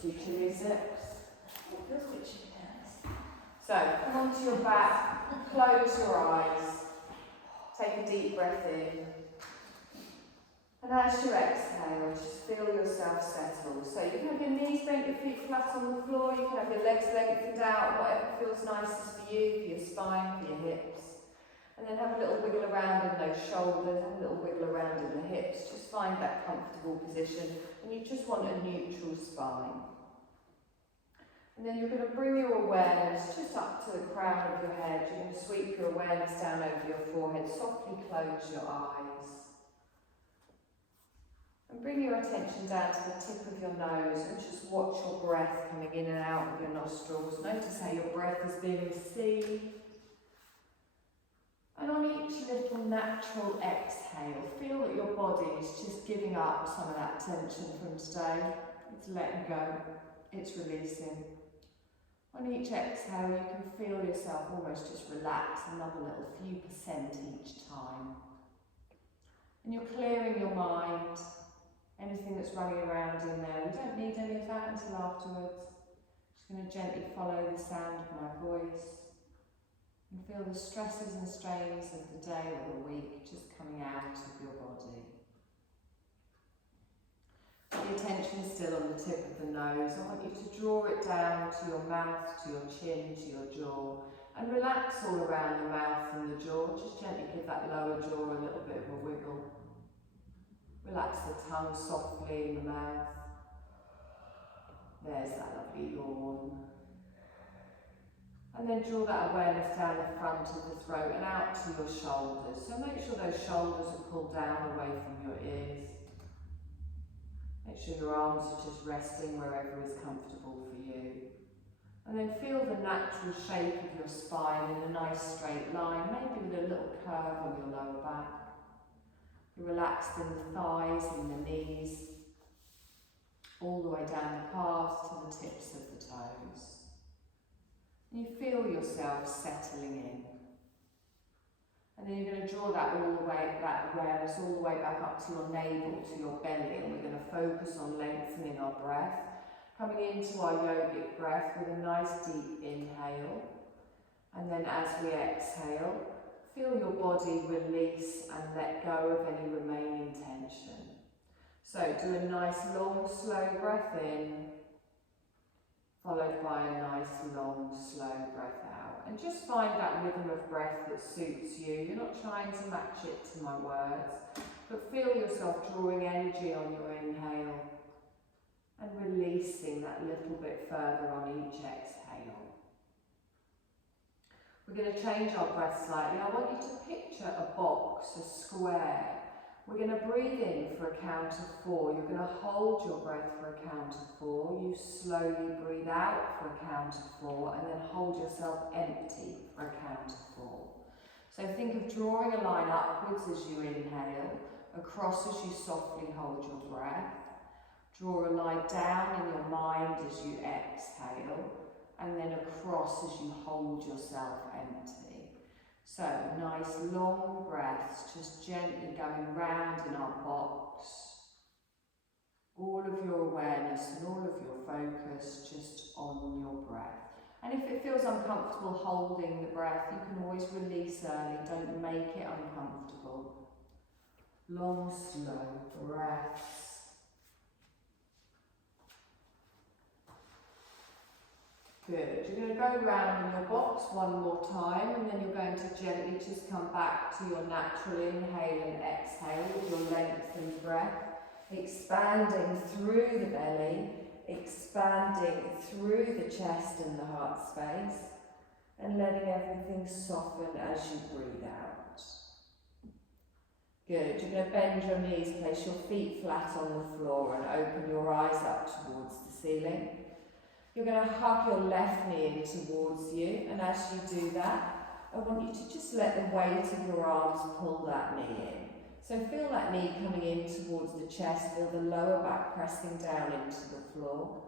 Too chilly, is it? It feels a bit chilly down this. So, come onto your back, close your eyes, take a deep breath in. And as you exhale, just feel yourself settle. So you can have your knees bent, your feet flat on the floor, you can have your legs lengthened out, whatever feels nicest for you, for your spine, for your hips. And then have a little wiggle around in those shoulders, have a little wiggle around in the hips. Just find that comfortable position. And you just want a neutral spine. And then you're going to bring your awareness just up to the crown of your head. You're going to sweep your awareness down over your forehead. Softly close your eyes. And bring your attention down to the tip of your nose and just watch your breath coming in and out of your nostrils. Notice how your breath is being received. And on each little natural exhale, feel that your body is just giving up some of that tension from today. It's letting go, it's releasing. On each exhale, you can feel yourself almost just relax another little few percent each time. And you're clearing your mind, anything that's running around in there. We don't need any of that until afterwards. Just going to gently follow the sound of my voice. And feel the stresses and strains of the day or the week just coming out of your body. The attention is still on the tip of the nose. I want you to draw it down to your mouth, to your chin, to your jaw, and relax all around the mouth and the jaw. Just gently give that lower jaw a little bit of a wiggle. Relax the tongue softly in the mouth. There's that lovely yawn. And then draw that awareness down the front of the throat and out to your shoulders. So make sure those shoulders are pulled down away from your ears. Make sure your arms are just resting wherever is comfortable for you. And then feel the natural shape of your spine in a nice straight line, maybe with a little curve on your lower back. You're relaxed in the thighs and the knees, all the way down the calves to the tips of the toes. You feel yourself settling in. And then you're going to draw that awareness all the way back up to your navel, to your belly, and we're going to focus on lengthening our breath, coming into our yogic breath with a nice deep inhale. And then as we exhale, feel your body release and let go of any remaining tension. So do a nice long, slow breath in, followed by a nice long, slow breath out. And just find that rhythm of breath that suits you. You're not trying to match it to my words, but feel yourself drawing energy on your inhale and releasing that little bit further on each exhale. We're going to change our breath slightly. I want you to picture a box, a square. We're going to breathe in for a count of 4. You're going to hold your breath for a count of 4. You slowly breathe out for a count of 4 and then hold yourself empty for a count of 4. So think of drawing a line upwards as you inhale, across as you softly hold your breath. Draw a line down in your mind as you exhale, and then across as you hold yourself empty. So, nice long breaths, just gently going round in our box. All of your awareness and all of your focus just on your breath. And if it feels uncomfortable holding the breath, you can always release early. Don't make it uncomfortable. Long, slow breaths. Good. You're going to go round in your box one more time, and then you're going to gently just come back to your natural inhale and exhale with your lengthened breath, expanding through the belly, expanding through the chest and the heart space, and letting everything soften as you breathe out. Good. You're going to bend your knees, place your feet flat on the floor, and open your eyes up towards the ceiling. You're going to hug your left knee in towards you, and as you do that, I want you to just let the weight of your arms pull that knee in. So feel that knee coming in towards the chest, feel the lower back pressing down into the floor.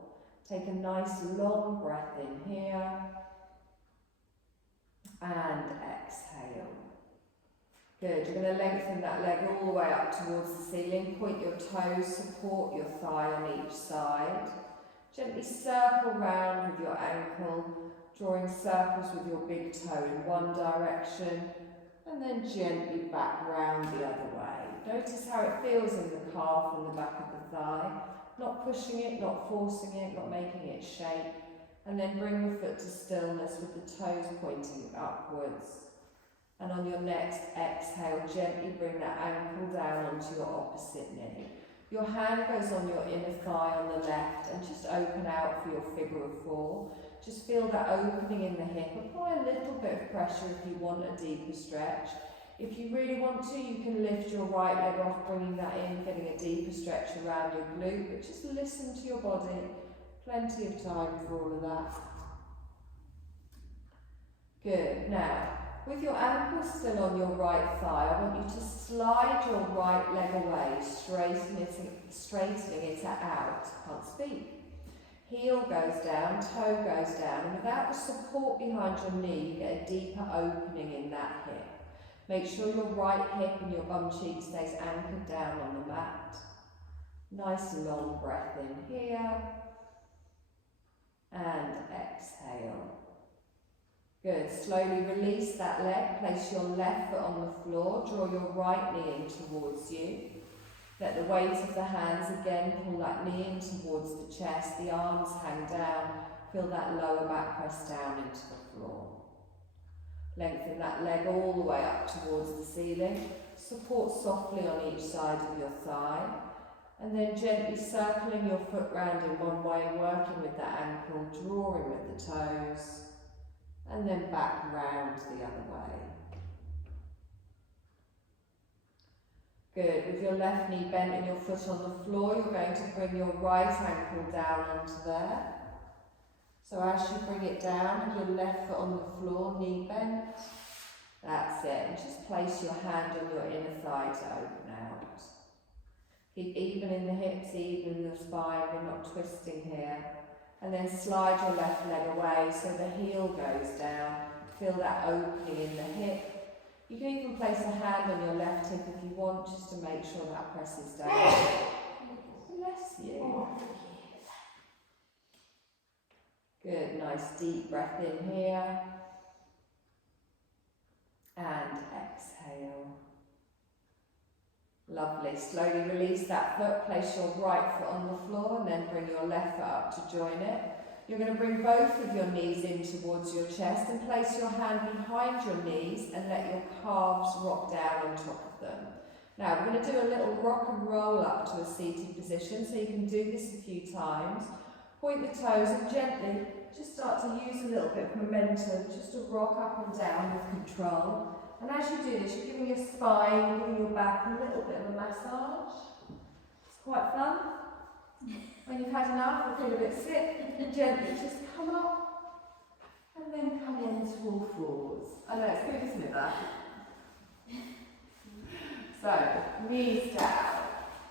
Take a nice long breath in here, and exhale. Good, you're going to lengthen that leg all the way up towards the ceiling, point your toes, support your thigh on each side. Gently circle round with your ankle, drawing circles with your big toe in one direction, and then gently back round the other way. Notice how it feels in the calf and the back of the thigh. Not pushing it, not forcing it, not making it shake. And then bring the foot to stillness with the toes pointing upwards. And on your next exhale, gently bring that ankle down onto your opposite knee. Your hand goes on your inner thigh on the left and just open out for your figure of four. Just feel that opening in the hip. Apply a little bit of pressure if you want a deeper stretch. If you really want to, you can lift your right leg off, bringing that in, getting a deeper stretch around your glute, but just listen to your body. Plenty of time for all of that. Good. Now, with your ankle still on your right thigh, I want you to slide your right leg away, straightening it out. Can't speak. Heel goes down, toe goes down, and without the support behind your knee, you get a deeper opening in that hip. Make sure your right hip and your bum cheek stays anchored down on the mat. Nice long breath in here. And exhale. Good. Slowly release that leg. Place your left foot on the floor. Draw your right knee in towards you. Let the weight of the hands again pull that knee in towards the chest. The arms hang down. Feel that lower back press down into the floor. Lengthen that leg all the way up towards the ceiling. Support softly on each side of your thigh. And then gently circling your foot round in one way, working with the ankle, drawing with the toes. And then back round the other way. Good. With your left knee bent and your foot on the floor, you're going to bring your right ankle down onto there. So as you bring it down, with your left foot on the floor, knee bent. That's it. And just place your hand on your inner thigh to open out. Keep even in the hips, even in the spine. We're not twisting here. And then slide your left leg away so the heel goes down. Feel that opening in the hip. You can even place a hand on your left hip if you want, just to make sure that presses down. Bless you. Good, nice deep breath in here. And exhale. Lovely. Slowly release that foot. Place your right foot on the floor and then bring your left foot up to join it. You're going to bring both of your knees in towards your chest and place your hand behind your knees and let your calves rock down on top of them. Now we're going to do a little rock and roll up to a seated position, so you can do this a few times. Point the toes and gently just start to use a little bit of momentum just to rock up and down with control. And as you do this, you're giving your spine, giving your back a little bit of a massage. It's quite fun. When you've had enough or feel a bit sick, gently just come up and then come into all fours. I know it's good, isn't it, that? So, knees down,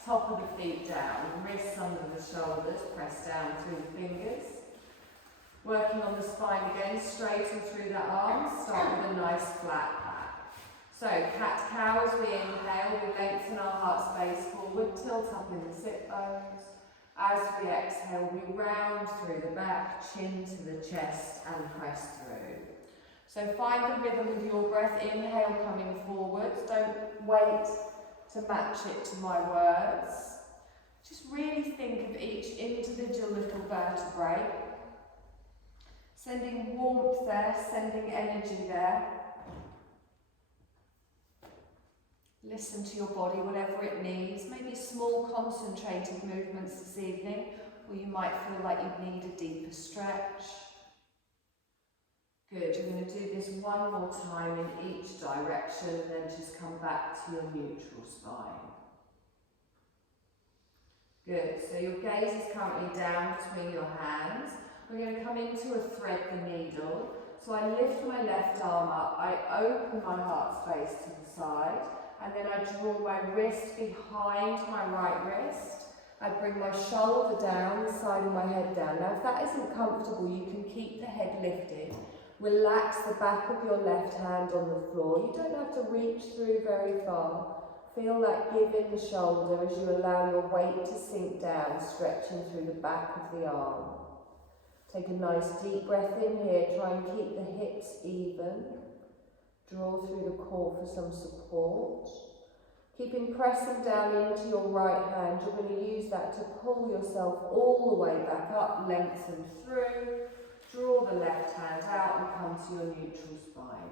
top of the feet down, wrists under the shoulders, press down through the fingers. Working on the spine again, straighten through the arms, start with a nice flat back. So, cat-cow as we inhale, we lengthen our heart space forward, tilt up in the sit bones. As we exhale, we round through the back, chin to the chest and press through. So find the rhythm with your breath, inhale coming forwards, don't wait to match it to my words. Just really think of each individual little vertebrae, sending warmth there, sending energy there. Listen to your body, whatever it needs. Maybe small concentrated movements this evening, or you might feel like you need a deeper stretch. Good, you're going to do this one more time in each direction and then just come back to your neutral spine. Good, so your gaze is currently down between your hands. We're going to come into a thread the needle. So I lift my left arm up, I open my heart space to the side, and then I draw my wrist behind my right wrist. I bring my shoulder down, the side of my head down. Now if that isn't comfortable, you can keep the head lifted. Relax the back of your left hand on the floor. You don't have to reach through very far. Feel that give in the shoulder as you allow your weight to sink down, stretching through the back of the arm. Take a nice deep breath in here. Try and keep the hips even. Draw through the core for some support. Keeping pressing down into your right hand, you're going to use that to pull yourself all the way back up, lengthen through. Draw the left hand out and come to your neutral spine.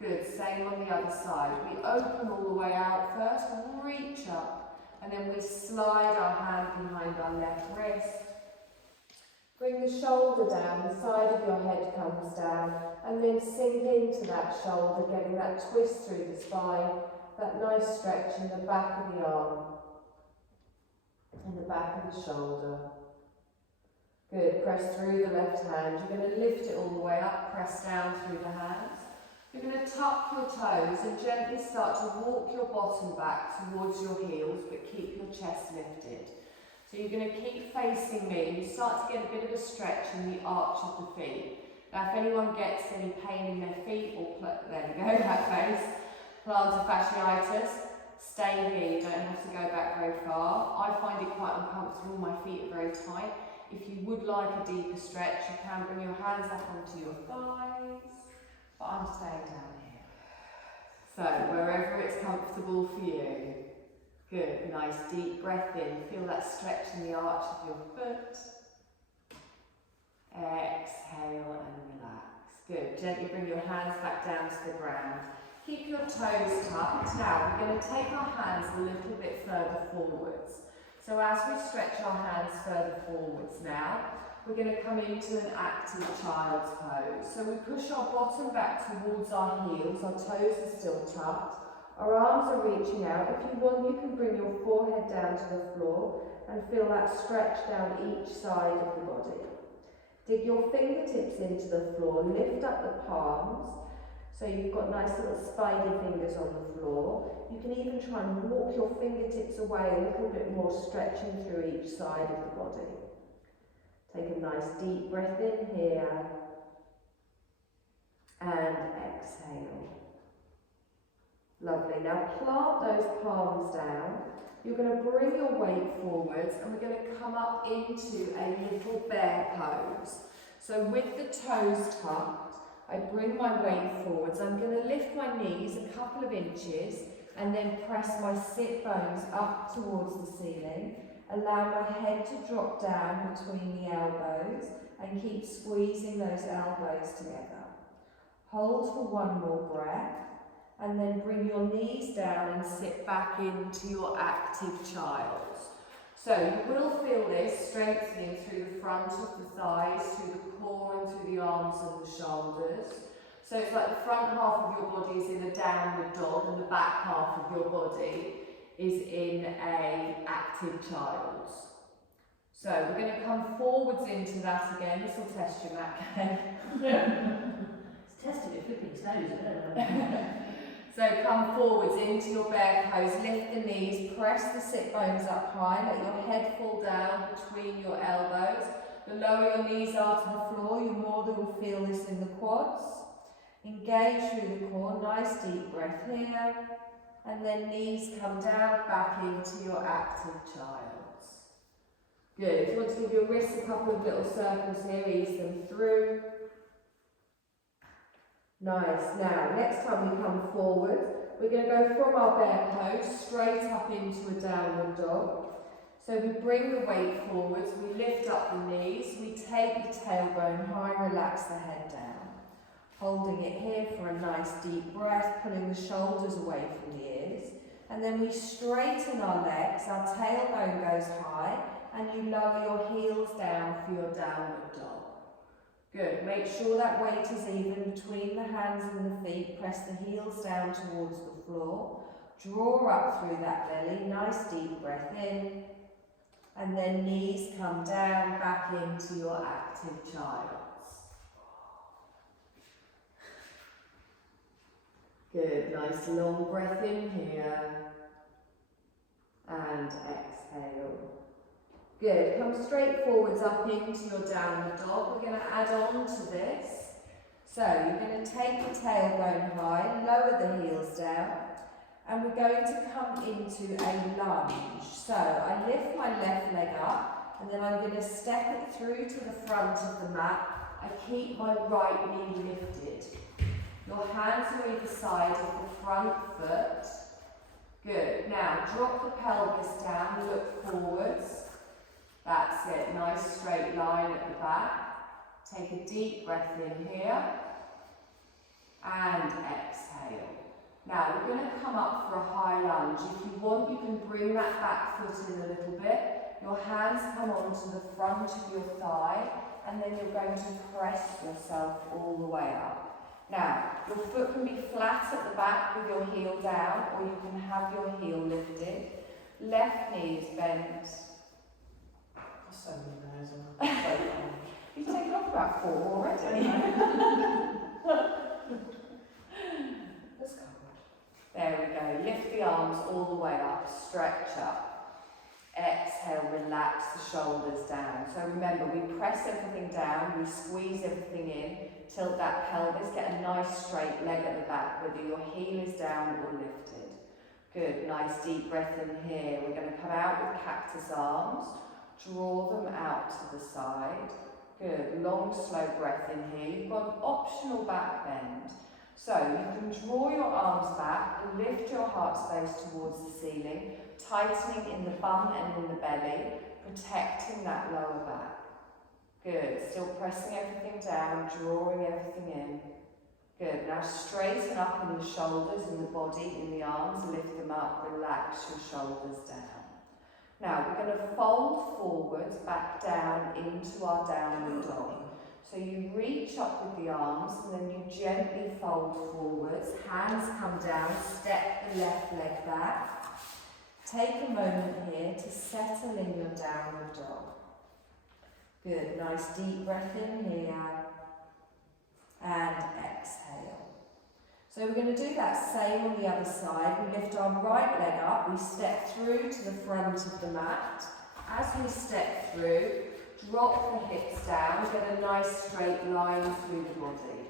Good, same on the other side. We open all the way out first, reach up, and then we slide our hand behind our left wrist. Bring the shoulder down, the side of your head comes down, and then sink into that shoulder, getting that twist through the spine, that nice stretch in the back of the arm, and the back of the shoulder. Good, press through the left hand. You're going to lift it all the way up, press down through the hands. You're going to tuck your toes and gently start to walk your bottom back towards your heels, but keep your chest lifted. So you're going to keep facing me, and you start to get a bit of a stretch in the arch of the feet. Now if anyone gets any pain in their feet, or there you go, that face, plantar fasciitis, stay here, you don't have to go back very far. I find it quite uncomfortable, my feet are very tight. If you would like a deeper stretch, you can bring your hands up onto your thighs, but I'm staying down here. So wherever it's comfortable for you. Good, nice deep breath in. Feel that stretch in the arch of your foot. Exhale and relax. Good, gently bring your hands back down to the ground. Keep your toes tucked. Now we're going to take our hands a little bit further forwards. So as we stretch our hands further forwards now, we're going to come into an active child's pose. So we push our bottom back towards our heels, our toes are still tucked. Our arms are reaching out. If you want, you can bring your forehead down to the floor and feel that stretch down each side of the body. Dig your fingertips into the floor, lift up the palms, so you've got nice little spidey fingers on the floor. You can even try and walk your fingertips away a little bit more, stretching through each side of the body. Take a nice deep breath in here, and exhale. Lovely. Now plant those palms down. You're going to bring your weight forwards, and we're going to come up into a little bear pose. So with the toes tucked, I bring my weight forwards. I'm going to lift my knees a couple of inches and then press my sit bones up towards the ceiling. Allow my head to drop down between the elbows and keep squeezing those elbows together. Hold for one more breath. And then bring your knees down and sit back into your active child. So you will feel this strengthening through the front of the thighs, through the core and through the arms and the shoulders. So it's like the front half of your body is in a downward dog and the back half of your body is in a active child. So we're going to come forwards into that again. This will test your mat. It's tested it flipping toes, isn't it? So come forwards into your bear pose, lift the knees, press the sit bones up high, let your head fall down between your elbows. The lower your knees are to the floor, you more than will feel this in the quads. Engage through the core, nice deep breath here, and then knees come down back into your active child. Good, if you want to give your wrists a couple of little circles here, ease them through. Nice. Now, next time we come forward, we're going to go from our bear pose straight up into a downward dog. So we bring the weight forwards, we lift up the knees, we take the tailbone high, relax the head down. Holding it here for a nice deep breath, pulling the shoulders away from the ears. And then we straighten our legs, our tailbone goes high, and you lower your heels down for your downward dog. Good, make sure that weight is even between the hands and the feet, press the heels down towards the floor, draw up through that belly, nice deep breath in, and then knees come down back into your active child. Good, nice long breath in here, and exhale. Good, come straight forwards up into your downward dog. We're going to add on to this. So you're going to take the tailbone high, lower the heels down, and we're going to come into a lunge. So I lift my left leg up, and then I'm going to step it through to the front of the mat. I keep my right knee lifted. Your hands are either side of the front foot. Good. Now drop the pelvis down, look forwards. That's it. Nice straight line at the back. Take a deep breath in here. And exhale. Now we're going to come up for a high lunge. If you want, you can bring that back foot in a little bit. Your hands come onto the front of your thigh, and then you're going to press yourself all the way up. Now, your foot can be flat at the back with your heel down, or you can have your heel lifted. Left knee is bent. So many those on. You've taken off about 4 already. That's covered. There we go. Lift the arms all the way up, stretch up. Exhale, relax the shoulders down. So remember, we press everything down, we squeeze everything in, tilt that pelvis, get a nice straight leg at the back, whether your heel is down or lifted. Good, nice deep breath in here. We're going to come out with cactus arms, draw them out to the side. Good, long slow breath in here. You've got an optional back bend. So you can draw your arms back, lift your heart space towards the ceiling, tightening in the bum and in the belly, protecting that lower back. Good, still pressing everything down, drawing everything in. Good, now straighten up in the shoulders, in the body, in the arms, lift them up, relax your shoulders down. Now we're going to fold forwards, back down into our downward dog. So you reach up with the arms and then you gently fold forwards, hands come down, step the left leg back. Take a moment here to settle in your downward dog. Good, nice deep breath in here and exhale. So we're going to do that same on the other side. We lift our right leg up, we step through to the front of the mat. As we step through, drop the hips down, get a nice straight line through the body.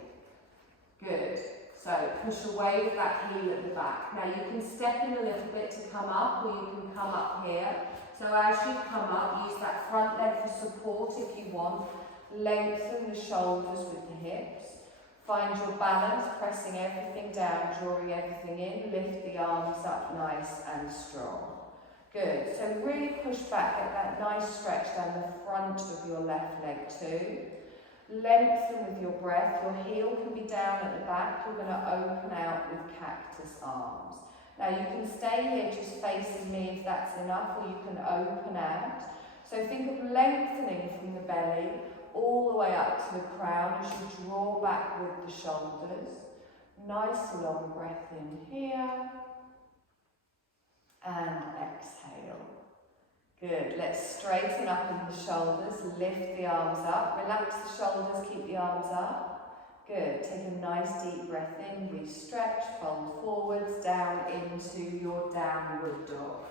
Good. So push away with that heel at the back. Now you can step in a little bit to come up, or you can come up here. So as you come up, use that front leg for support if you want. Lengthen the shoulders with the hips. Find your balance, pressing everything down, drawing everything in. Lift the arms up nice and strong. Good. So really push back, get that nice stretch down the front of your left leg too. Lengthen with your breath. Your heel can be down at the back. You're going to open out with cactus arms. Now you can stay here just facing me if that's enough, or you can open out. So think of lengthening from the belly all the way up to the crown as you draw back with the shoulders. Nice long breath in here. And exhale. Good. Let's straighten up in the shoulders, lift the arms up, relax the shoulders, keep the arms up. Good. Take a nice deep breath in, we stretch, fold forwards, down into your downward dog.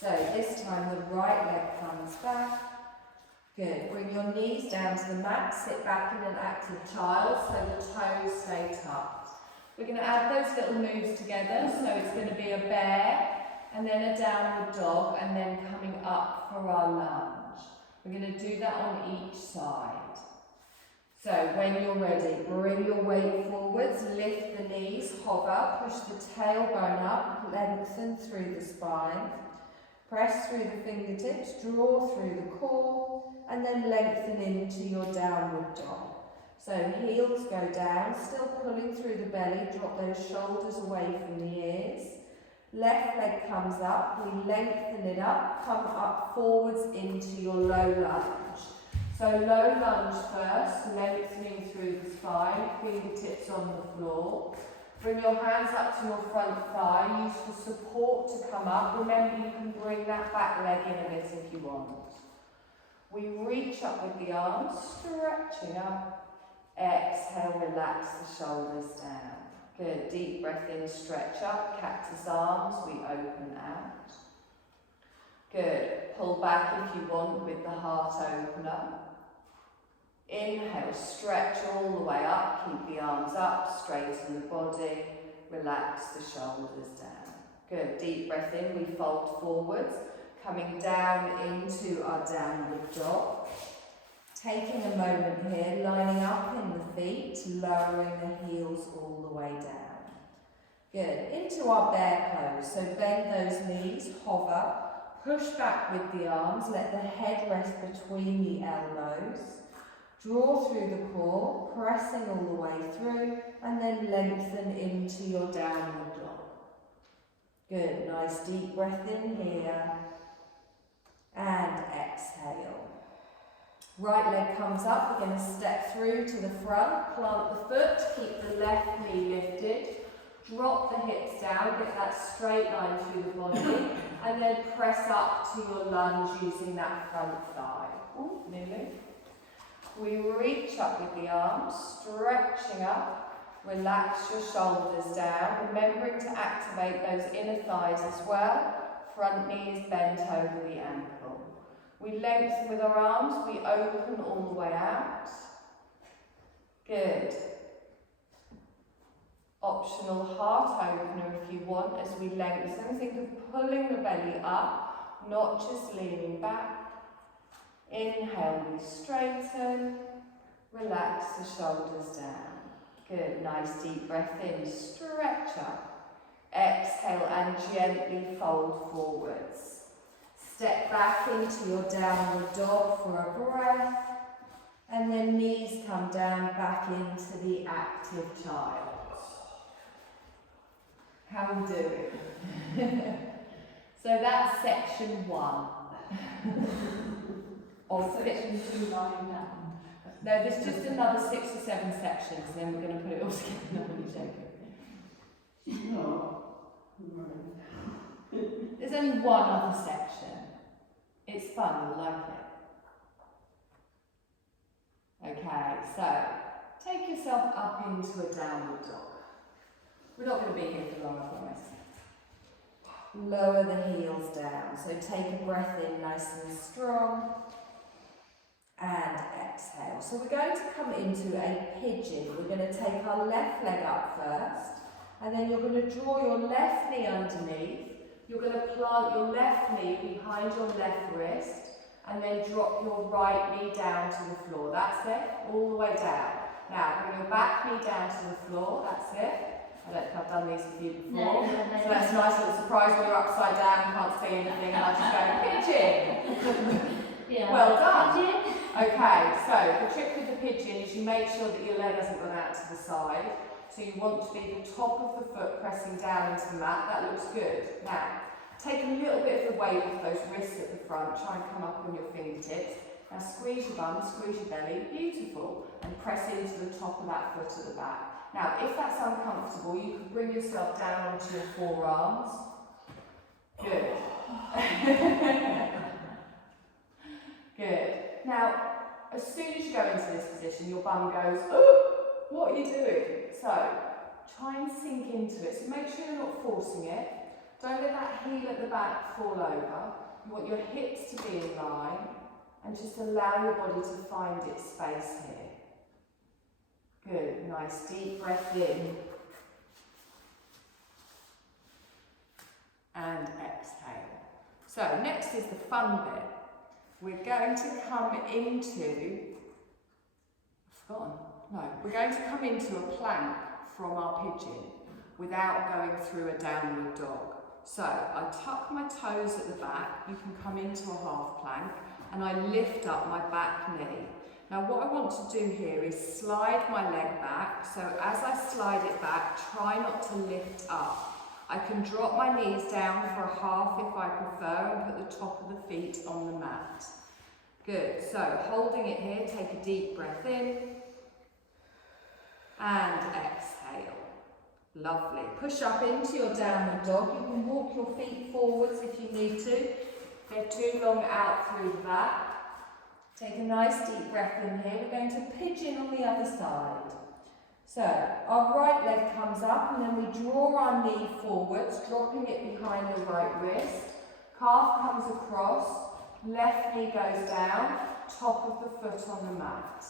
So this time the right leg comes back. Good. Bring your knees down to the mat, sit back in an active child so the toes stay tucked. We're going to add those little moves together, so it's going to be a bear, and then a downward dog, and then coming up for our lunge. We're going to do that on each side. So when you're ready, bring your weight forwards, lift the knees, hover, push the tailbone up, lengthen through the spine, press through the fingertips, draw through the core, and then lengthen into your downward dog. So heels go down, still pulling through the belly, drop those shoulders away from the ears. Left leg comes up, we lengthen it up, come up forwards into your low lunge. So low lunge first, lengthening through the spine, fingertips on the floor. Bring your hands up to your front thigh, use for support to come up. Remember, you can bring that back leg in a bit if you want. We reach up with the arms, stretching up. Exhale, relax the shoulders down. Good, deep breath in, stretch up, cactus arms, we open out. Good, pull back if you want with the heart opener. Inhale, stretch all the way up, keep the arms up, straighten the body, relax the shoulders down. Good, deep breath in, we fold forwards, coming down into our downward dog. Taking a moment here, lining up in the feet, lowering the heels all the way down. Good, into our bear pose, so bend those knees, hover, push back with the arms, let the head rest between the elbows. Draw through the core, pressing all the way through, and then lengthen into your downward dog. Good, nice deep breath in here, and exhale. Right leg comes up, we're going to step through to the front, plant the foot, keep the left knee lifted, drop the hips down, get that straight line through the body, and then press up to your lunge using that front thigh. Ooh, nearly. We reach up with the arms, stretching up, relax your shoulders down, remembering to activate those inner thighs as well. Front knee is bent over the ankle. We lengthen with our arms, we open all the way out. Good. Optional heart opener if you want as we lengthen. Think of pulling the belly up, not just leaning back. Inhale, we straighten. Relax the shoulders down. Good, nice deep breath in, stretch up. Exhale and gently fold forwards. Step back into your downward dog for a breath. And then knees come down back into the active child. How are we doing? So that's section 1. Of Section 2 lying down. No, there's just another 6 or 7 sections, and then we're going to put it all together. No, I'm joking. No. There's only one other section. It's fun, you'll like it. Okay, so take yourself up into a downward dog. We're not going to be here for long, I promise. Lower the heels down. So take a breath in nice and strong. And exhale. So we're going to come into a pigeon. We're going to take our left leg up first. And then you're going to draw your left knee underneath. You're going to plant your left knee behind your left wrist. And then drop your right knee down to the floor. That's it. All the way down. Now bring your back knee down to the floor. That's it. I don't think I've done these with you before. So that's a nice little surprise when you're upside down, can't say anything, and I just go, pigeon! Yeah. Well done. Pigeon. Okay, so the trick with the pigeon is you make sure that your leg hasn't gone out to the side. So you want to be the top of the foot pressing down into the mat. That looks good. Now, take a little bit of the weight off those wrists at the front. Try and come up on your fingertips. Now squeeze your bum, squeeze your belly. Beautiful. And press into the top of that foot at the back. Now, if that's uncomfortable, you can bring yourself down onto your forearms. Good. Good. Now, as soon as you go into this position, your bum goes, oh, what are you doing? So, try and sink into it. So make sure you're not forcing it. Don't let that heel at the back fall over. You want your hips to be in line and just allow your body to find its space here. Good, nice deep breath in. And exhale. So next is the fun bit. We're going to come into, we're going to come into a plank from our pigeon without going through a downward dog. So I tuck my toes at the back, you can come into a half plank, and I lift up my back knee. Now what I want to do here is slide my leg back, so as I slide it back, try not to lift up. I can drop my knees down for a half if I prefer and put the top of the feet on the mat. Good, so holding it here, take a deep breath in and exhale. Lovely. Push up into your downward dog. You can walk your feet forwards if you need to. If they're too long out through the back. Take a nice deep breath in here. We're going to pigeon on the other side. So, our right leg comes up and then we draw our knee forwards, dropping it behind the right wrist. Calf comes across, left knee goes down, top of the foot on the mat.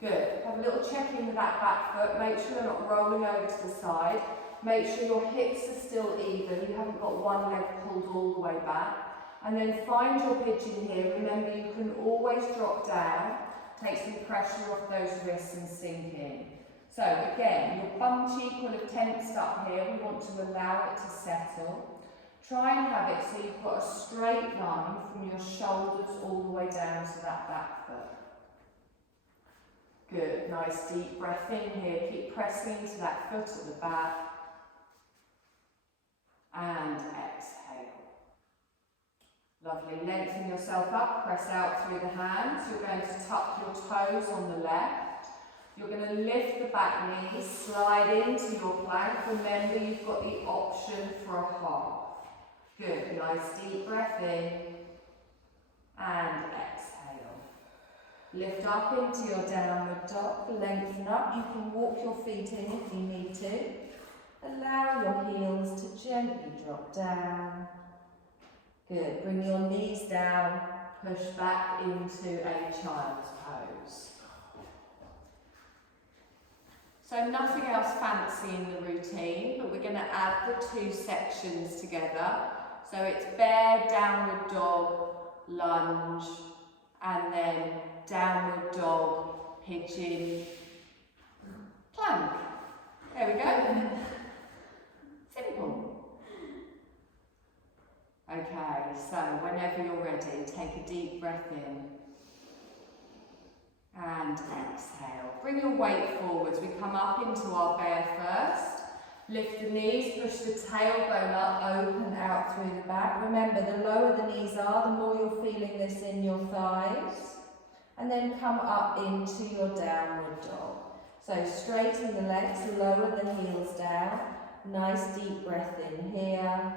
Good. Have a little check in with that back foot. Make sure you're not rolling over to the side. Make sure your hips are still even, you haven't got one leg pulled all the way back. And then find your pigeon here. Remember, you can always drop down, take some pressure off those wrists and sink in. So again, your bum cheek will have tensed up here. We want to allow it to settle. Try and have it so you've got a straight line from your shoulders all the way down to that back foot. Good, nice deep breath in here. Keep pressing into that foot at the back. And exhale. Lovely, lengthen yourself up, press out through the hands. You're going to tuck your toes on the left. You're going to lift the back knees, slide into your plank. Remember, you've got the option for a half. Good, nice deep breath in. And exhale. Lift up into your downward dog, lengthen up. You can walk your feet in if you need to. Allow your heels to gently drop down. Good, bring your knees down, push back into a child's pose. So nothing else fancy in the routine, but we're going to add the two sections together. So it's bear, downward dog, lunge, and then downward dog, pigeon, plank. There we go. Simple. Okay, so whenever you're ready, take a deep breath in and exhale. Bring your weight forwards. We come up into our bear first. Lift the knees, push the tailbone up, open out through the back. Remember, the lower the knees are, the more you're feeling this in your thighs. And then come up into your downward dog. So straighten the legs, lower the heels down. Nice deep breath in here.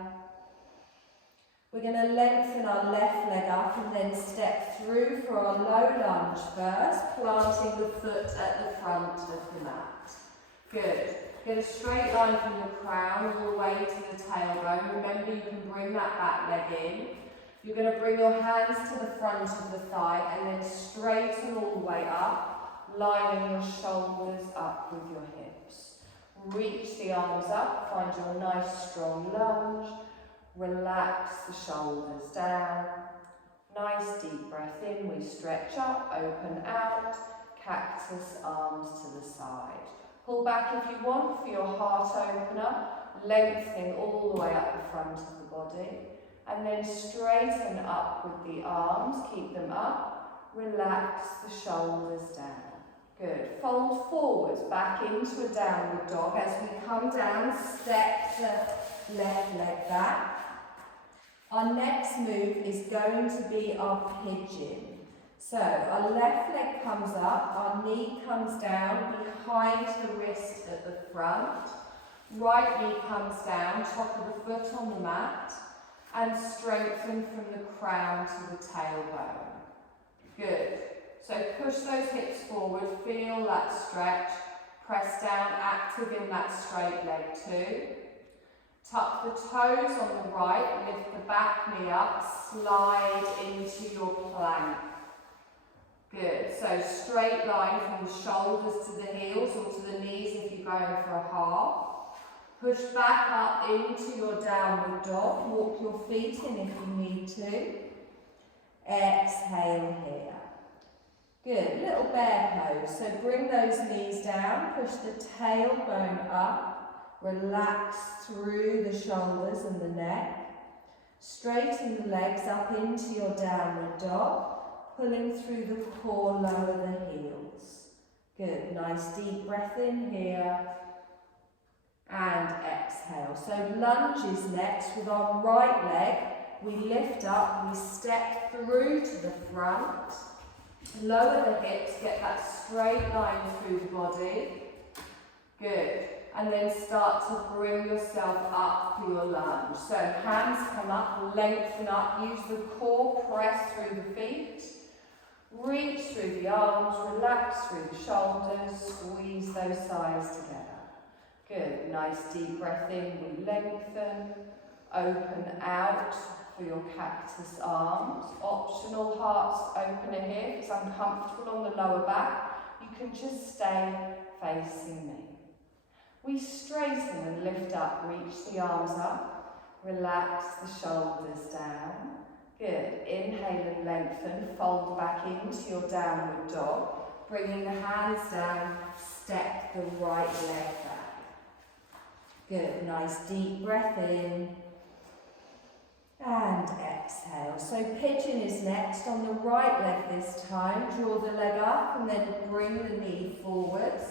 We're going to lengthen our left leg up and then step through for our low lunge first, planting the foot at the front of the mat. Good. Get a straight line from your crown all the way to the tailbone. Remember, you can bring that back leg in. You're going to bring your hands to the front of the thigh and then straighten all the way up, lining your shoulders up with your hips. Reach the arms up, find your nice strong lunge. Relax the shoulders down. Nice deep breath in. We stretch up, open out. Cactus arms to the side. Pull back if you want for your heart opener. Lengthening all the way up the front of the body. And then straighten up with the arms. Keep them up. Relax the shoulders down. Good. Fold forwards back into a downward dog. As we come down, step the left leg back. Our next move is going to be our pigeon. So our left leg comes up, our knee comes down behind the wrist at the front. Right knee comes down, top of the foot on the mat, and strengthen from the crown to the tailbone. Good. So push those hips forward, feel that stretch, press down, active in that straight leg too. Tuck the toes on the right, lift the back knee up, slide into your plank. Good, so straight line from the shoulders to the heels or to the knees if you're going for a half. Push back up into your downward dog, walk your feet in if you need to. Exhale here. Good, little bear pose, so bring those knees down, push the tailbone up. Relax through the shoulders and the neck. Straighten the legs up into your downward dog, pulling through the core, lower the heels. Good, nice deep breath in here. And exhale. So lunges next with our right leg. We lift up, we step through to the front. Lower the hips, get that straight line through the body. Good. And then start to bring yourself up for your lunge. So hands come up, lengthen up, use the core, press through the feet. Reach through the arms, relax through the shoulders, squeeze those thighs together. Good, nice deep breath in, we lengthen, open out for your cactus arms. Optional hearts opener here, if it's uncomfortable on the lower back, you can just stay facing me. We straighten and lift up, reach the arms up, relax the shoulders down. Good. Inhale and lengthen, fold back into your downward dog. Bringing the hands down, step the right leg back. Good. Nice deep breath in. And exhale. So pigeon is next on the right leg this time. Draw the leg up and then bring the knee forwards.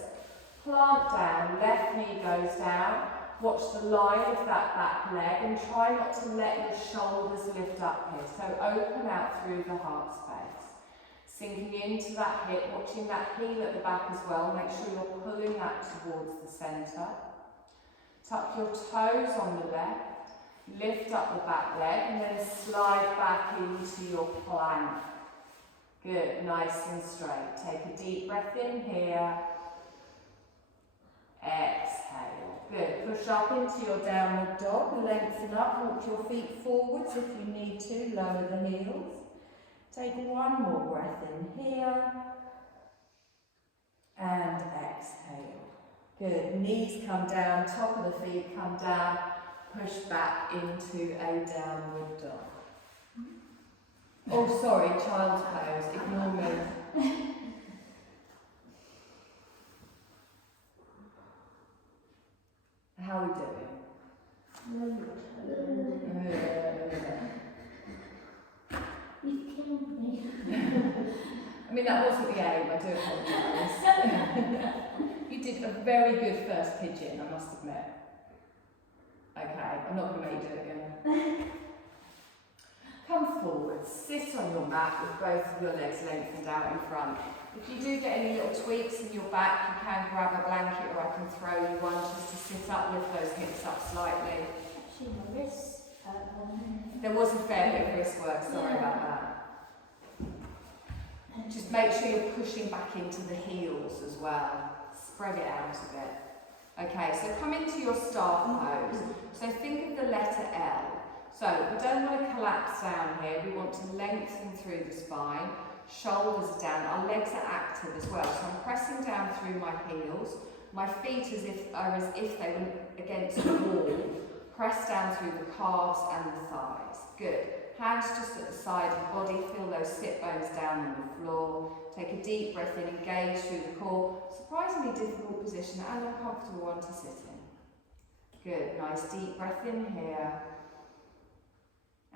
Plant down, left knee goes down. Watch the line of that back leg and try not to let your shoulders lift up here. So open out through the heart space. Sinking into that hip, watching that heel at the back as well. Make sure you're pulling that towards the centre. Tuck your toes on the left. Lift up the back leg and then slide back into your plank. Good, nice and straight. Take a deep breath in here. Exhale. Good. Push up into your downward dog. Lengthen up. Walk your feet forwards if you need to. Lower the heels. Take one more breath in here. And exhale. Good. Knees come down. Top of the feet come down. Push back into a downward dog. Oh, sorry, child's pose. Ignore me. How are we doing? You've killed me. I mean, that wasn't the aim, I do apologise. You did a very good first pigeon, I must admit. Okay, I'm not going to make you do it again. Come forward, sit on your mat with both of your legs lengthened out in front. If you do get any little tweaks in your back, you can grab a blanket or I can throw you one just to sit up, lift those hips up slightly. Actually, my wrists hurt. There was a fair bit of wrist work, sorry about that. Just make sure you're pushing back into the heels as well. Spread it out a bit. Okay, so come into your star pose. So think of the letter L. So we don't want to collapse down here, we want to lengthen through the spine, shoulders are down, our legs are active as well. So I'm pressing down through my heels, my feet are as if they were against the wall, press down through the calves and the thighs. Good. Hands just at the side of the body, feel those sit bones down on the floor. Take a deep breath in, engage through the core. Surprisingly difficult position and uncomfortable one to sit in. Good, nice deep breath in here.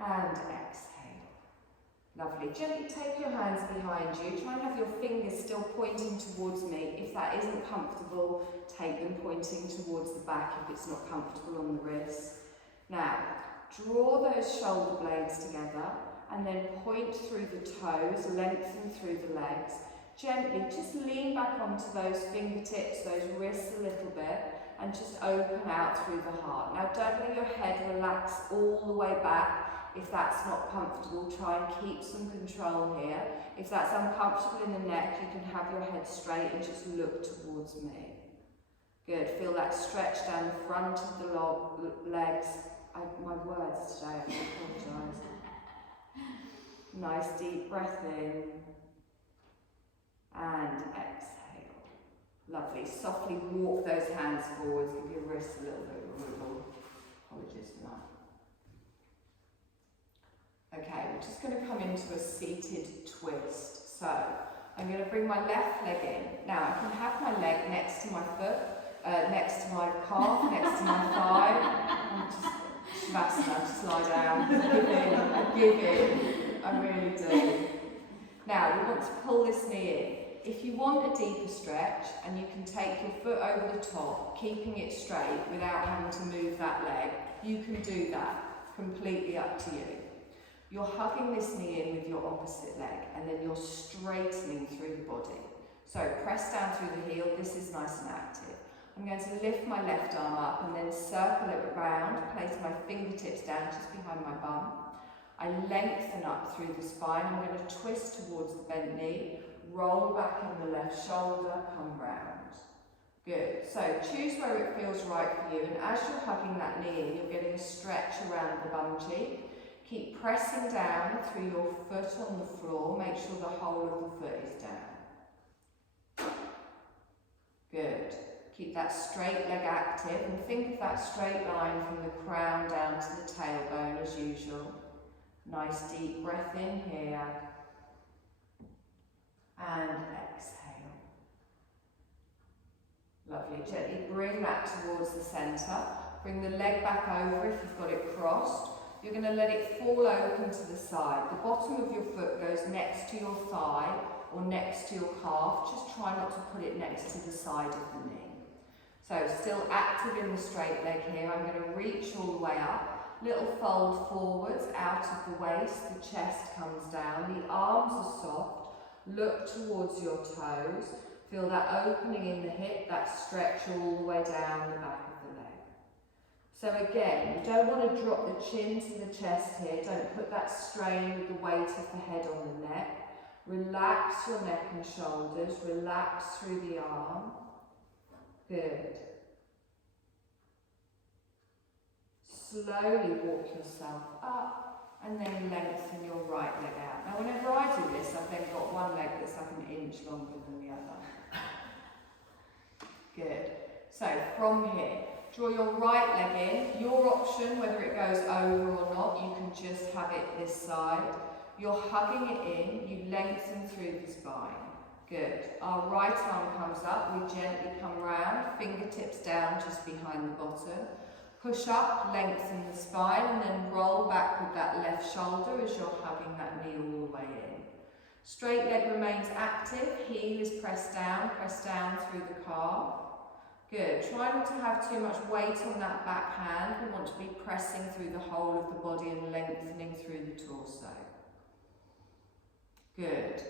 And exhale. Lovely. Gently take your hands behind you. Try and have your fingers still pointing towards me. If that isn't comfortable, take them pointing towards the back if it's not comfortable on the wrists. Now, draw those shoulder blades together and then point through the toes, lengthen through the legs. Gently, just lean back onto those fingertips, those wrists a little bit, and just open out through the heart. Now don't let your head relax all the way back. If that's not comfortable, try and keep some control here. If that's uncomfortable in the neck, you can have your head straight and just look towards me. Good, feel that stretch down the front of the legs. My words today, I apologise. Nice deep breath in. And exhale. Lovely. Softly walk those hands forwards, give your wrists a little bit of a wiggle. Apologies for that. Okay, we're just going to come into a seated twist. So, I'm going to bring my left leg in. Now, I can have my leg next to my foot, next to my calf, next to my thigh. I'm just Shavasana, just lie down, give in, I really do. Now, we want to pull this knee in. If you want a deeper stretch, and you can take your foot over the top, keeping it straight without having to move that leg, you can do that, completely up to you. You're hugging this knee in with your opposite leg, and then you're straightening through the body. So press down through the heel, this is nice and active. I'm going to lift my left arm up and then circle it around, place my fingertips down just behind my bum. I lengthen up through the spine. I'm going to twist towards the bent knee, roll back in the left shoulder, come round. Good. So choose where it feels right for you, and as you're hugging that knee in, you're getting a stretch around the bum cheek. Keep pressing down through your foot on the floor. Make sure the whole of the foot is down. Good. Keep that straight leg active and think of that straight line from the crown down to the tailbone as usual. Nice deep breath in here and exhale. Lovely. Gently bring that towards the centre. Bring the leg back over if you've got it crossed. You're going to let it fall open to the side. The bottom of your foot goes next to your thigh or next to your calf. Just try not to put it next to the side of the knee. So still active in the straight leg here. I'm going to reach all the way up. Little fold forwards out of the waist. The chest comes down. The arms are soft. Look towards your toes. Feel that opening in the hip, that stretch all the way down the back of the leg. So again, you don't want to drop the chin to the chest here. Don't put that strain with the weight of the head on the neck. Relax your neck and shoulders. Relax through the arm. Good. Slowly walk yourself up and then lengthen your right leg out. Now whenever I do this, I've then got one leg that's like an inch longer than the other. Good. So from here, draw your right leg in. Your option, whether it goes over or not, you can just have it this side. You're hugging it in, you lengthen through the spine. Good. Our right arm comes up, we gently come round, fingertips down just behind the bottom. Push up, lengthen the spine, and then roll back with that left shoulder as you're hugging that knee all the way in. Straight leg remains active, heel is pressed down through the calf. Good. Try not to have too much weight on that back hand. We want to be pressing through the whole of the body and lengthening through the torso. Good.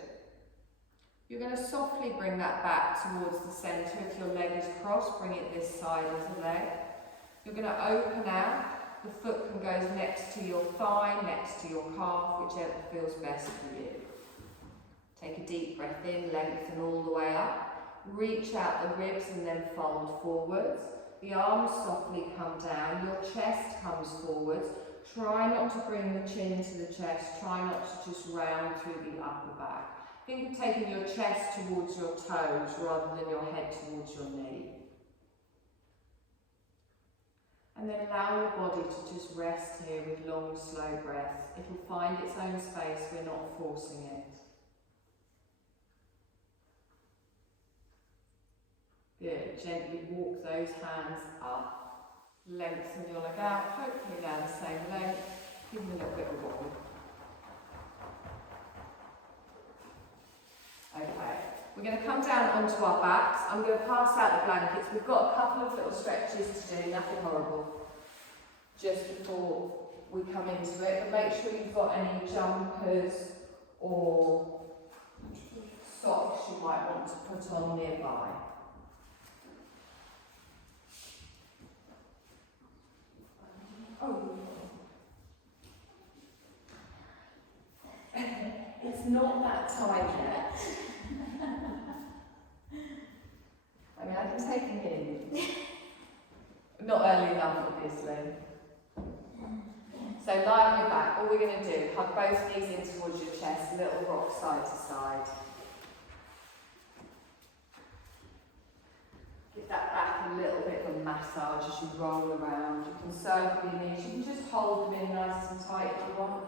You're going to softly bring that back towards the centre. If your leg is crossed, bring it this side as a leg. You're going to open out. The foot can go next to your thigh, next to your calf, whichever feels best for you. Take a deep breath in, lengthen all the way up. Reach out the ribs and then fold forwards. The arms softly come down. Your chest comes forwards. Try not to bring the chin to the chest. Try not to just round through the upper back. Think of taking your chest towards your toes rather than your head towards your knee. And then allow your body to just rest here with long, slow breaths. It will find its own space, we're not forcing it. Good, gently walk those hands up, lengthen your leg out, hopefully now the same length, give them a little bit of wobble. Okay, we're going to come down onto our backs. I'm going to pass out the blankets. We've got a couple of little stretches to do, nothing horrible, just before we come into it. But make sure you've got any jumpers or socks you might want to put on nearby. Oh, it's not that time yet. I mean, I can take a hint. Not early enough, obviously. So lie on your back. All we're going to do, hug both knees in towards your chest, little rock side to side. Give that back a little bit of a massage as you roll around. You can circle your knees. You can just hold them in nice and tight if you want.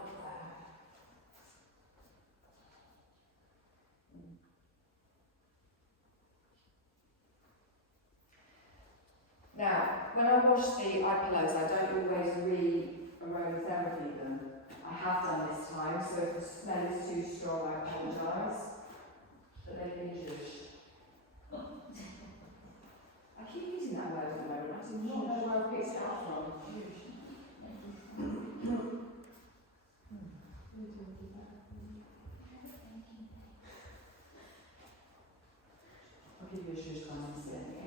Now, when I wash the eye pillows, I don't always re-aromatherapy them. I have done this time, so if the smell is too strong, I apologise. But they've been judged. I keep using that word at the moment. I do not know where I picked it up from. I'll give you a shush time in a second.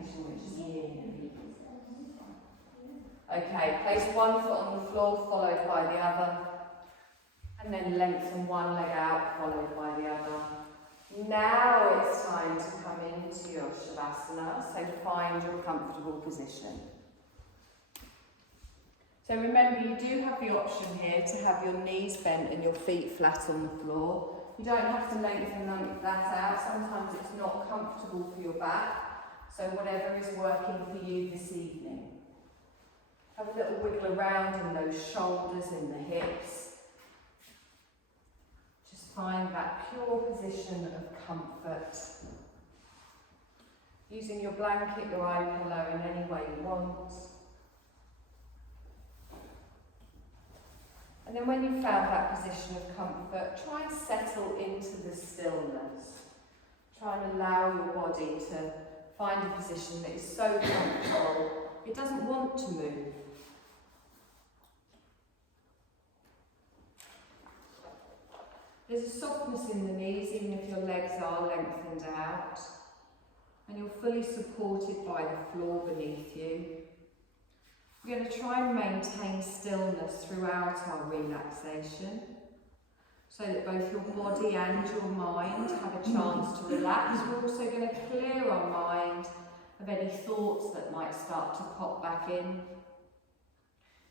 Okay, place one foot on the floor, followed by the other. And then lengthen one leg out, followed by the other. Now it's time to come into your Shavasana, so find your comfortable position. So remember, you do have the option here to have your knees bent and your feet flat on the floor. You don't have to lengthen that out. Sometimes it's not comfortable for your back. So whatever is working for you this evening. Have a little wiggle around in those shoulders and the hips. Just find that pure position of comfort. Using your blanket, your eye pillow in any way you want. And then when you've found that position of comfort, try and settle into the stillness. Try and allow your body to find a position that is so comfortable, it doesn't want to move. There's a softness in the knees, even if your legs are lengthened out. And you're fully supported by the floor beneath you. We're going to try and maintain stillness throughout our relaxation, so that both your body and your mind have a chance to relax. We're also going to clear our mind of any thoughts that might start to pop back in.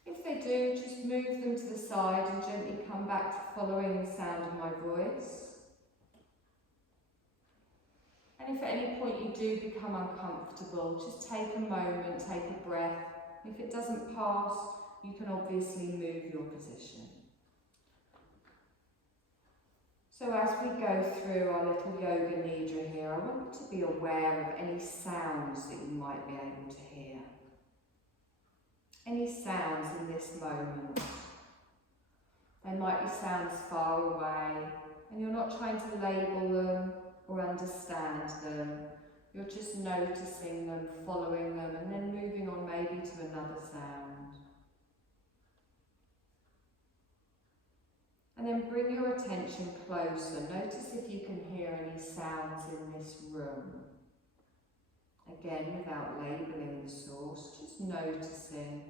If they do, just move them to the side and gently come back to following the sound of my voice. And if at any point you do become uncomfortable, just take a moment, take a breath. If it doesn't pass, you can obviously move your position. So as we go through our little yoga nidra here, I want you to be aware of any sounds that you might be able to hear. Any sounds in this moment. They might be sounds far away, and you're not trying to label them or understand them. You're just noticing them, following them, and then moving on maybe to another sound. And then bring your attention closer. Notice if you can hear any sounds in this room. Again, without labelling the source, just noticing.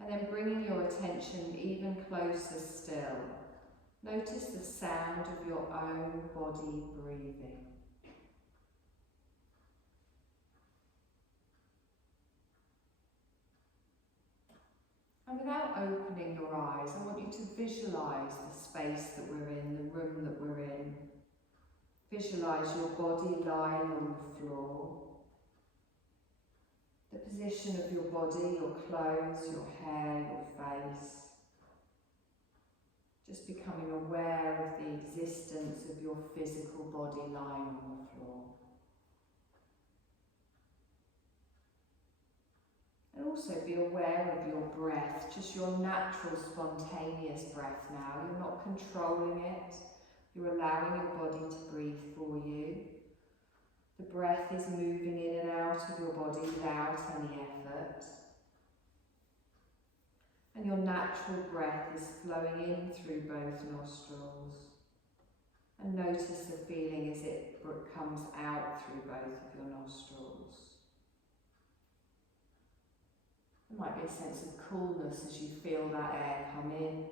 And then bringing your attention even closer still. Notice the sound of your own body breathing. And without opening your eyes, I want you to visualise the space that we're in, the room that we're in. Visualise your body lying on the floor. The position of your body, your clothes, your hair, your face. Just becoming aware of the existence of your physical body lying on the floor. And also be aware of your breath, just your natural spontaneous breath now. You're not controlling it, you're allowing your body to breathe for you. The breath is moving in and out of your body without any effort. And your natural breath is flowing in through both nostrils. And notice the feeling as it comes out through both of your nostrils. There might be a sense of coolness as you feel that air come in,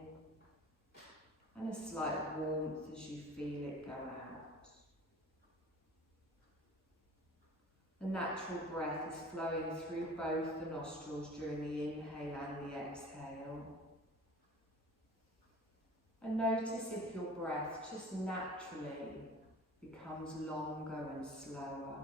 and a slight warmth as you feel it go out. The natural breath is flowing through both the nostrils during the inhale and the exhale. And notice if your breath just naturally becomes longer and slower.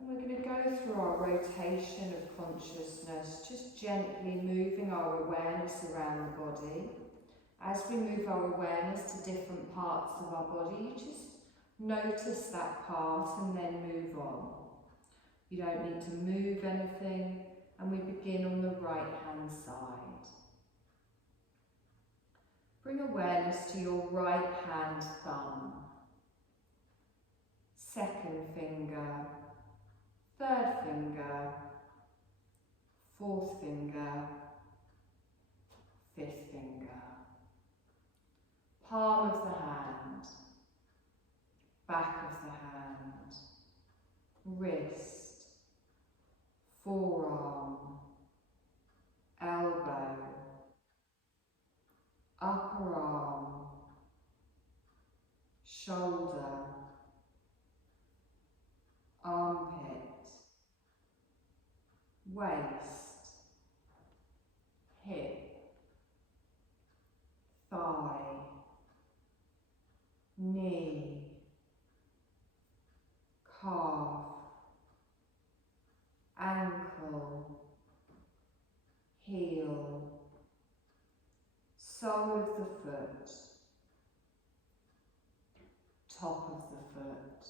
And we're going to go through our rotation of consciousness, just gently moving our awareness around the body. As we move our awareness to different parts of our body, you just notice that part and then move on. You don't need to move anything, and we begin on the right hand side. Bring awareness to your right hand thumb, second finger, third finger, fourth finger, fifth finger, palm of the hand, back of the hand, wrist, forearm, elbow, upper arm, shoulder, armpit, waist, hip, thigh, knee, calf, ankle, heel, sole of the foot, top of the foot,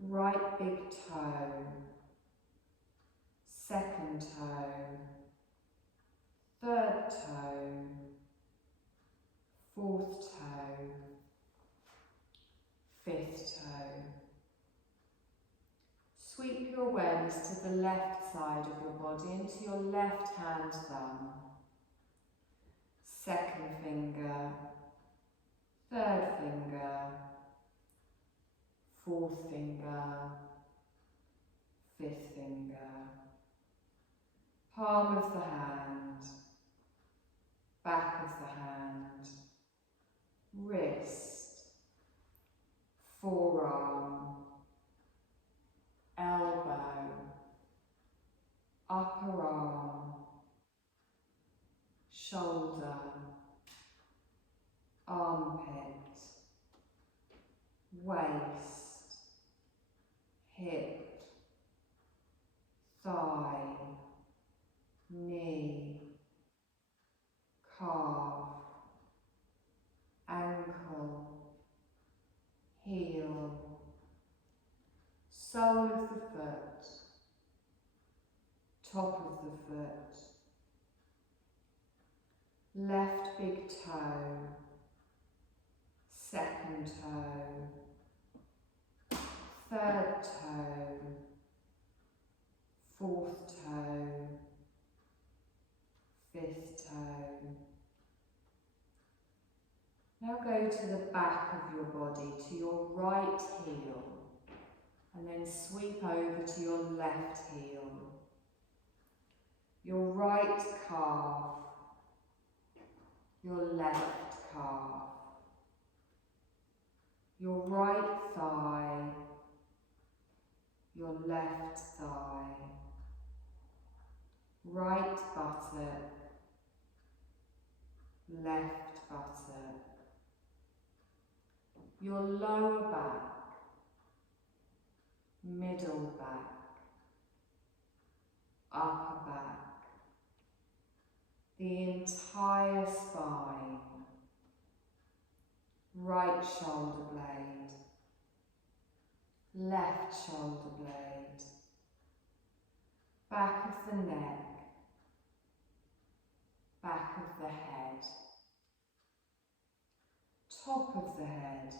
right big toe, second toe, third toe, fourth toe, fifth toe. Sweep your awareness to the left side of your body into your left hand thumb, second finger, third finger, fourth finger, fifth finger, palm of the hand, back of the hand, wrist, forearm, elbow, upper arm, shoulder, armpit, waist, hip, thigh, knee, calf, ankle, heel, sole of the foot, top of the foot, left big toe, second toe, third toe, fourth toe, fifth toe. Now go to the back of your body, to your right heel, and then sweep over to your left heel. Your right calf, your left calf, your right thigh, your left thigh, right buttock, left buttock, your lower back, middle back, upper back, the entire spine, right shoulder blade, left shoulder blade, back of the neck, back of the head, top of the head,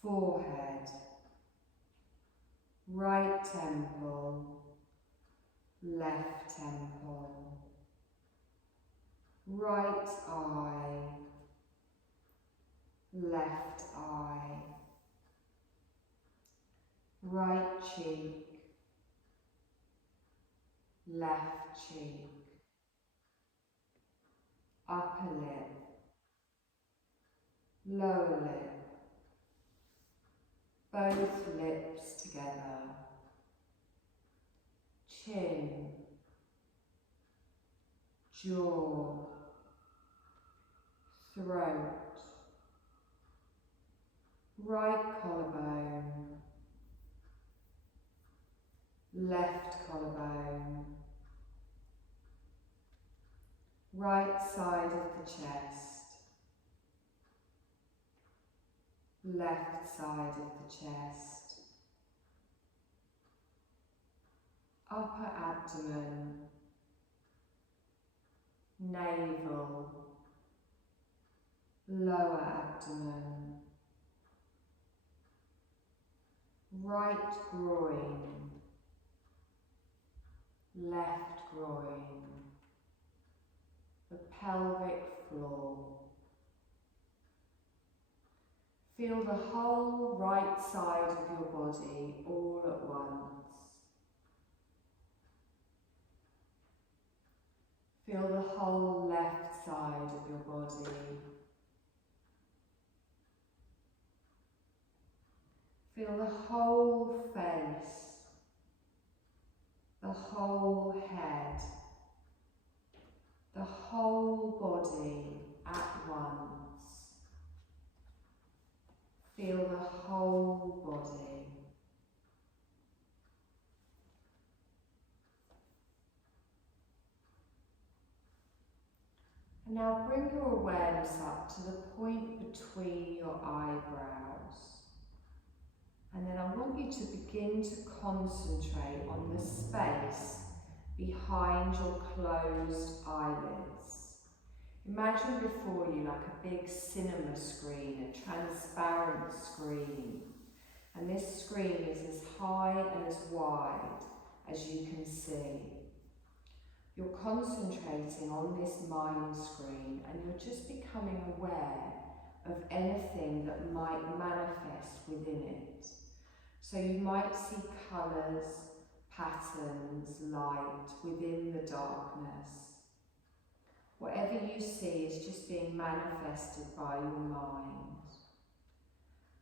forehead, right temple, left temple, right eye, left eye, right cheek, left cheek, upper lip, lower lip, both lips together, chin, jaw, throat, right collarbone, left collarbone, right side of the chest, left side of the chest, upper abdomen, navel, lower abdomen, right groin, left groin, the pelvic floor. Feel the whole right side of your body all at once. Feel the whole left side of your body. Feel the whole face, the whole head, the whole body at once. Feel the whole body. And now bring your awareness up to the point between your eyebrows. And then I want you to begin to concentrate on the space behind your closed eyelids. Imagine before you like a big cinema screen, a transparent screen. And this screen is as high and as wide as you can see. You're concentrating on this mind screen and you're just becoming aware of anything that might manifest within it. So you might see colours, patterns, light within the darkness. Whatever you see is just being manifested by your mind.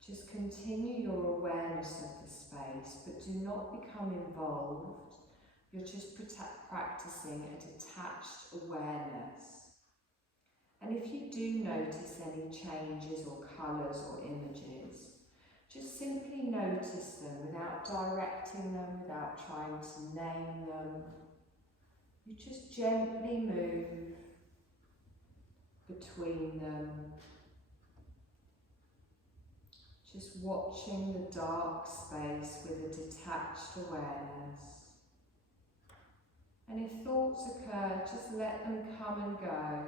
Just continue your awareness of the space, but do not become involved. You're just practicing a detached awareness. And if you do notice any changes or colours or images, just simply notice them without directing them, without trying to name them. You just gently move between them. Just watching the dark space with a detached awareness. And if thoughts occur, just let them come and go.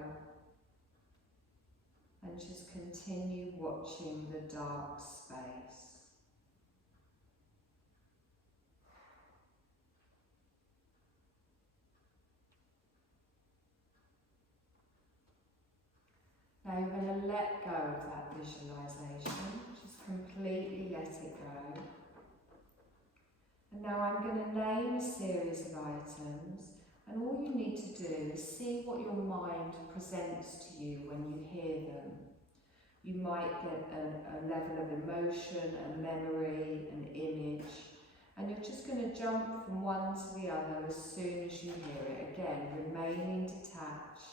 And just continue watching the dark space. Now you're going to let go of that visualization, just completely let it go. And now I'm going to name a series of items, and all you need to do is see what your mind presents to you when you hear them. You might get a level of emotion, a memory, an image, and you're just going to jump from one to the other as soon as you hear it. Again, remaining detached.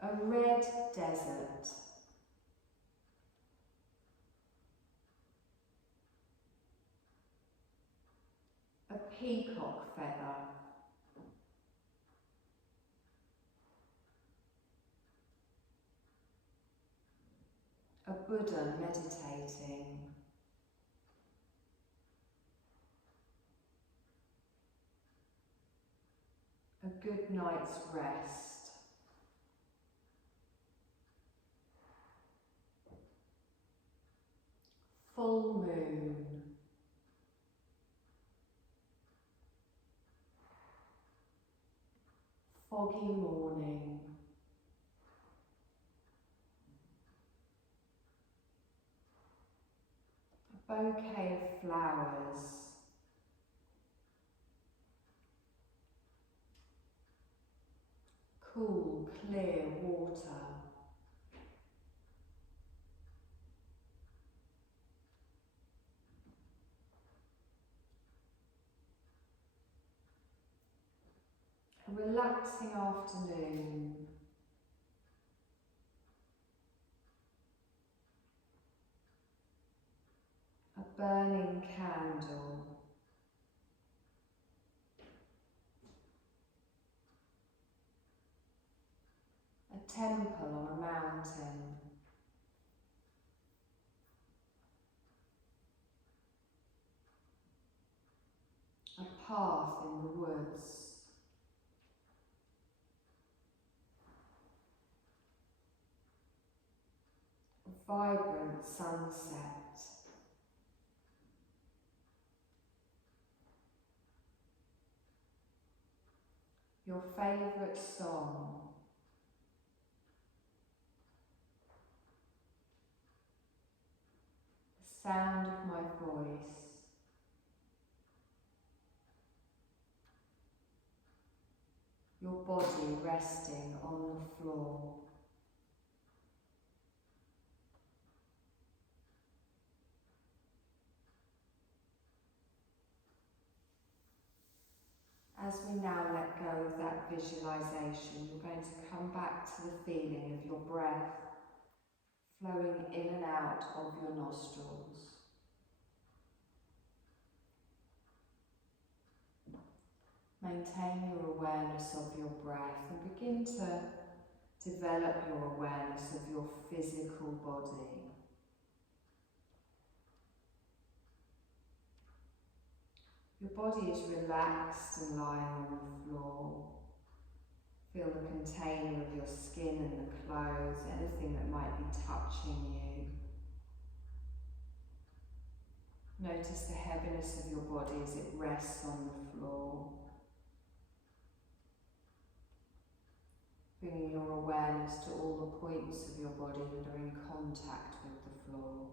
A red desert. A peacock feather. A Buddha meditating. A good night's rest. Full moon. Foggy morning. A bouquet of flowers. Cool, clear water. A relaxing afternoon. A burning candle. A temple on a mountain. A path in the woods. A vibrant sunset. Your favourite song. The sound of my voice. Your body resting on the floor. As we now let go of that visualization, you're going to come back to the feeling of your breath flowing in and out of your nostrils. Maintain your awareness of your breath and begin to develop your awareness of your physical body. Your body is relaxed and lying on the floor. Feel the container of your skin and the clothes, anything that might be touching you. Notice the heaviness of your body as it rests on the floor. Bringing your awareness to all the points of your body that are in contact with the floor.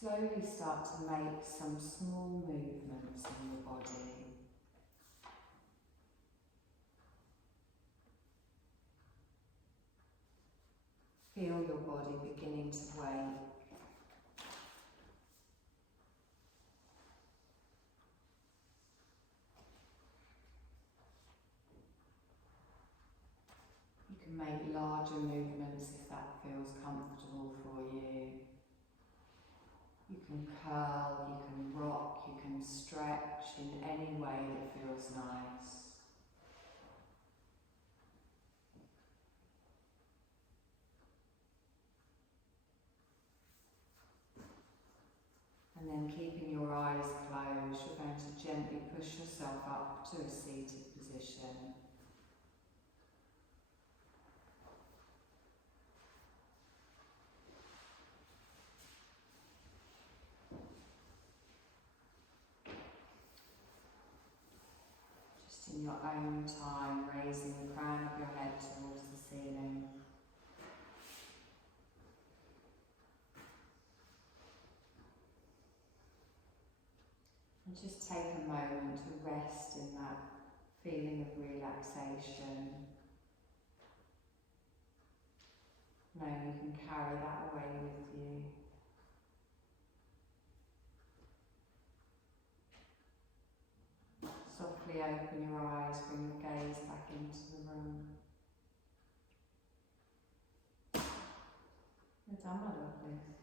Slowly start to make some small movements in your body. Feel your body beginning to wake. You can make larger movements if that feels comfortable for you. You can curl, you can rock, you can stretch in any way that feels nice. And then keeping your eyes closed, you're going to gently push yourself up to a seated position. Just in your own time, raising the crown of your head towards the ceiling. And just take a moment to rest in that feeling of relaxation. Knowing you can carry that away with you. Softly open your eyes, bring your gaze back into the room. You're done, my lovelies.